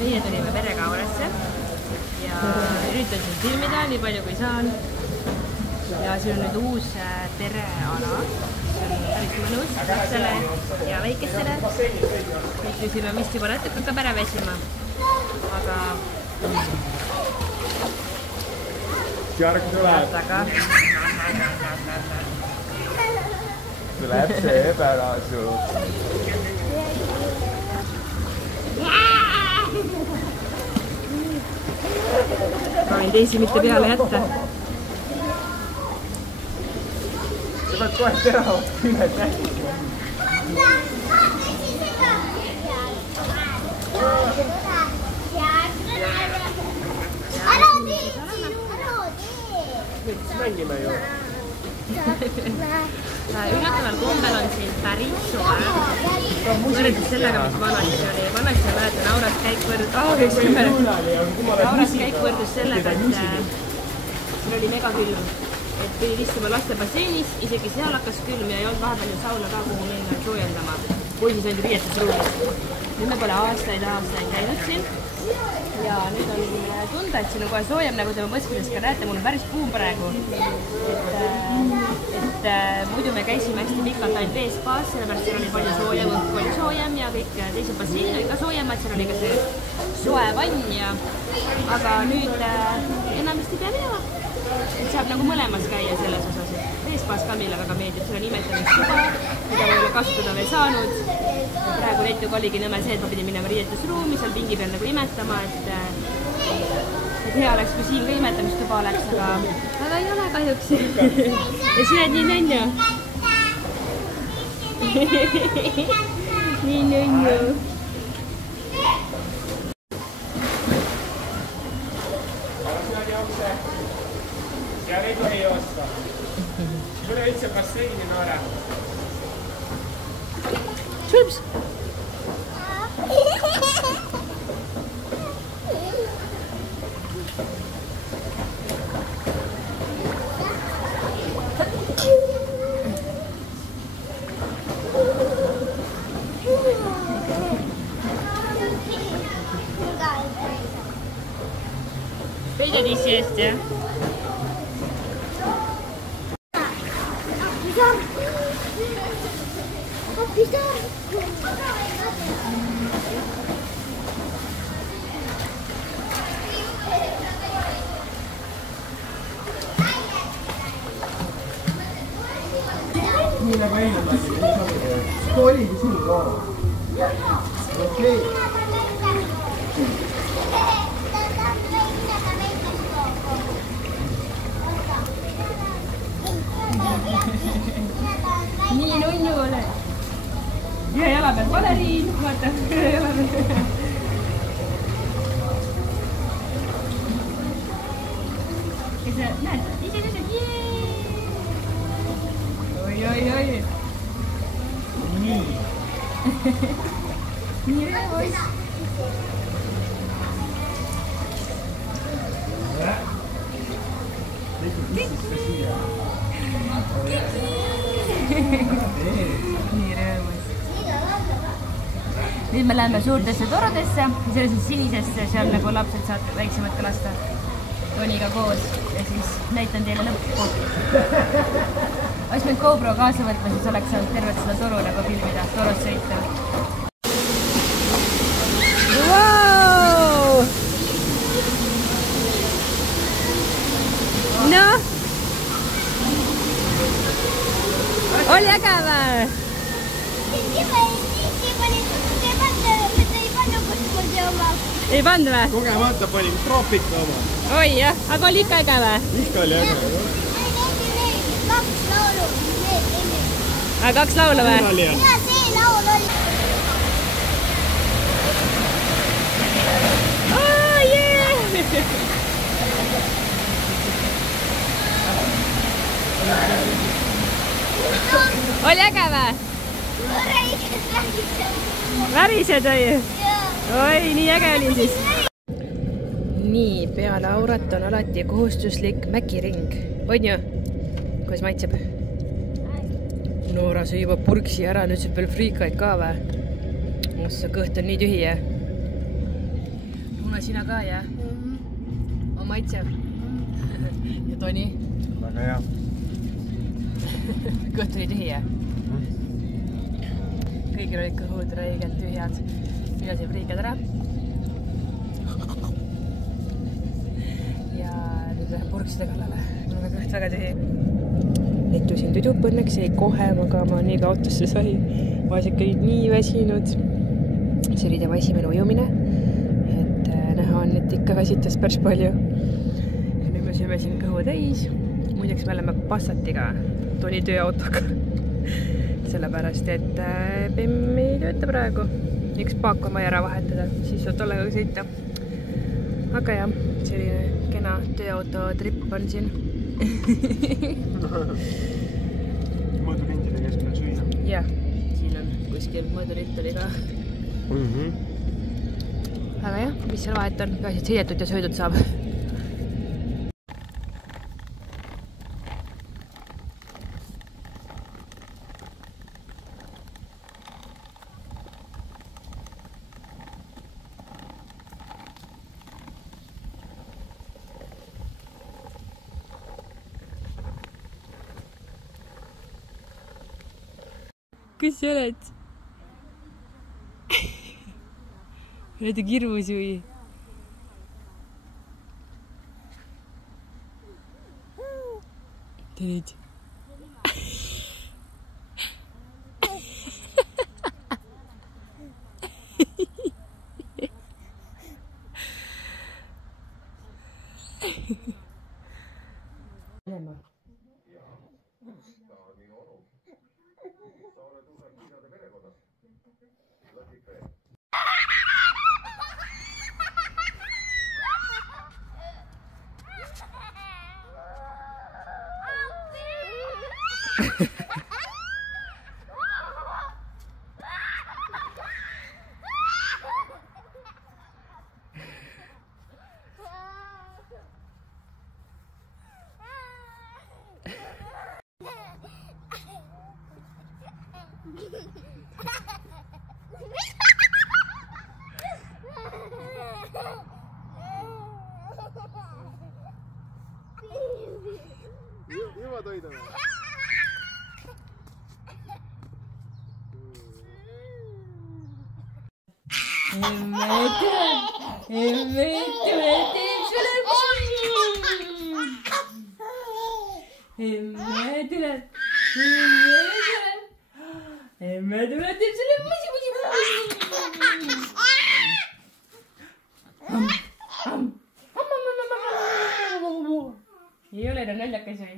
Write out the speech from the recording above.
meie tulime perega Auresse ja üritan siin filmida nii palju kui saan. Ja siin on nüüd uus pereala, mis on päris mõnus lapsele ja väikestele. Nüüd siin on vist juba natuke ka pere väsima, aga Jark tuleb. Tuleb see pärasu. Ma võin teisi mitte peale jätta. Sa pead kohe teravalt küüned näitama. Mängime ju. Üllataval kombel on siin päris soe. Võrreldes sellega, mis vanasti oli. Vanasti on mäletan Auras käik võrdus sellega, et siin oli megakülm. Et pidid istuma laste basseinis, isegi seal hakkas külm ja ei olnud vahepeal sauna ka, kuhu minna soojendama. Või siis oldi riietusruumis. Nüüd me pole aastaid käinud siin. Ja nüüd on tunda, et siin on kohe soojem, nagu te mõskudest ka näete, mul on päris kuum praegu. Et muidu me käisime hästi pikalt ainult veespaas, sellepärast seal oli palju soojem, õhk oli soojem ja kõik teised basseinid olid ka soojemad, seal oli ka see soe vann ja aga nüüd enamasti peab jääma. Et saab nagu mõlemas käia selles osas, et veespaas ka meile väga meeldib, seal on imetamistuba, mida ma ei ole kasutada veel saanud. Praegu näitega oligi nõme see, et ma pidin minema riietusruumi, seal pingi peal nagu imetama, et hea oleks, kui siin ka imetamistuba oleks, aga ei ole kahjuks. Ja sa oled nii nännu. Nii nännu. Seal ei tohi joosta. Tule üldse basseini noore. Šups! Peidet isi eest, jah? Nii nagu eile mängib, see oligi siin koos. Okei. Nii nunnu oled. Ühe jala peal baleriin, vaata, ühe jala peal. Ja sa näed, ise tõsed, jee! Oi. Nii. Nii rõõmus. Nii rõõmus. Nüüd me läheme suurtesse torodesse, sellisesse sinisesse, seal nagu lapsed saavad väiksemad ka lasta Toniga koos ja siis näitan teile lõppu. Oleks nüüd GoPro kaasa võtma, siis oleks saanud tervet seda toru nagu filmida, toros sõita. Wow! No? Oli äge või? Ei pannud või? Kogemata panin troopika oma. Oi jah, aga oli ikka äge või? Ikka oli äge. Aga 2 laulu või? Ja see laul oli. Oh yeah! Oli äge või? Värised või? Oi, nii äge oli siis. Nii, peale Aurat on alati kohustuslik mäkiring. On ju? Kuidas maitseb? Noora sõi juba purksi ära, nüüd saab veel friikaid ka või? See kõht on nii tühi, jah? kuule, sina ka, jah? On maitsev? Ja Toni? Väga hea. Kõht oli tühi, jah? Kõigil olid kõhud räigelt tühjad. Mina sain priikad ära. Ja nüüd lähen purkside kallale. Mul on kõht väga tühi. Ettusin tüdup õnneks jäi kohe magama, nii ka autosse sai. Vaasika olid nii väsinud. See oli tema esimene ujumine. Et näha on, et ikka väsitas päris palju. Ja nüüd me sööme siin kõhu täis. Muideks me oleme Passatiga, Toni tööautoga. Sellepärast, et BEM ei tööta praegu. Üks paak on vaja ära vahetada, siis saab tollega sõita. Aga jah, selline kena tööauto trip on siin. Mõõdurintide keskel süüa. Jah, siin on kuskil mõõdurint oli ka. Aga jah, mis seal vahet on? Peaasi, et sõidetud ja söödud saab. Kus sa oled? Oled kirmus või? Teed. Olema. Juba toidame. Emme tuleb teeb sulle ei ole enam naljakas või?